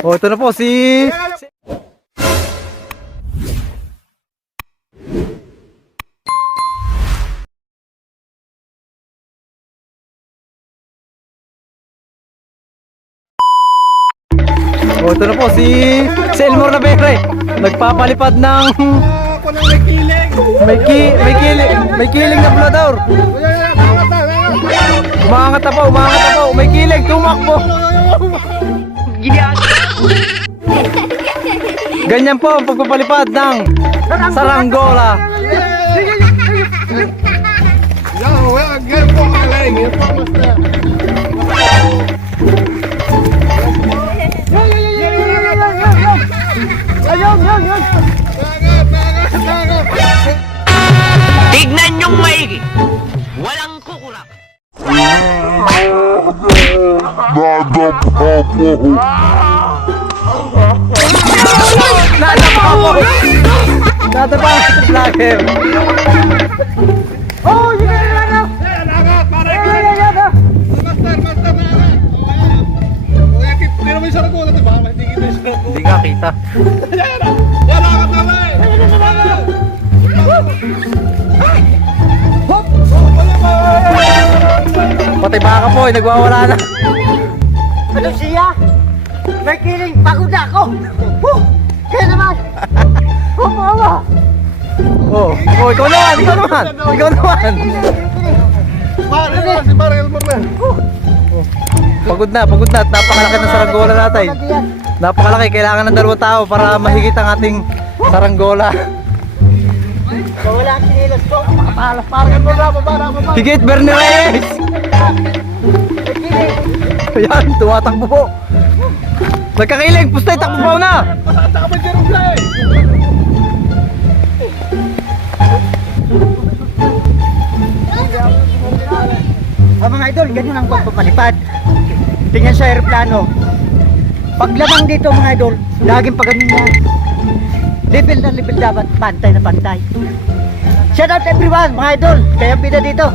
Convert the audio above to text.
Oh, ito na po si... Oh, ito na po si... Si Elmore Navere. Nagpapalipad ng... May kilig. May ki... May kiling... May kiling na blador. Umangat na po, umangat na po. May kilig, tumakbo. Ganyan po ang pagpapalipad ng saranggola. Tignan nyong maigi. Walang kukurap. Nadapa Hindi nga kita. Yan, yan, dagat, dagat. Dagat. Hop! Oh, wala pa. Pati baka po, nagwawala na. Ano siya? May kiling pagod ako. Kaya naman. Humawa. Oh, oh, ikaw naman, ikaw naman. Ikaw naman. Pare, yan, si Pare Elmer na. Pagod na, pagod na. At napakalaki ng saranggola natin. Napakalaki, kailangan ng dalawang tao para mahigit ang ating saranggola. Wala ang sinilas ko. Makapalas Pare Elmer na, baba na, baba. Higit, Bernie Reyes! Ayan, tumatakbo po. Nagkakiling, pustay, takbo pa na. Ba dyan, Rublay? Ah, mga idol, ganyan ang pagpapalipad. Tingnan sa aeroplano. Paglamang dito mga idol, laging pa ganun yan. Level na level dapat, pantay na pantay. Shout out everyone, mga idol. Kaya pida dito.